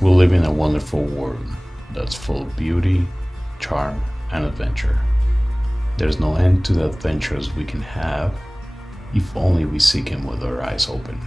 We live in a wonderful world that's full of beauty, charm, and adventure. There's no end to the adventures we can have if only we seek them with our eyes open.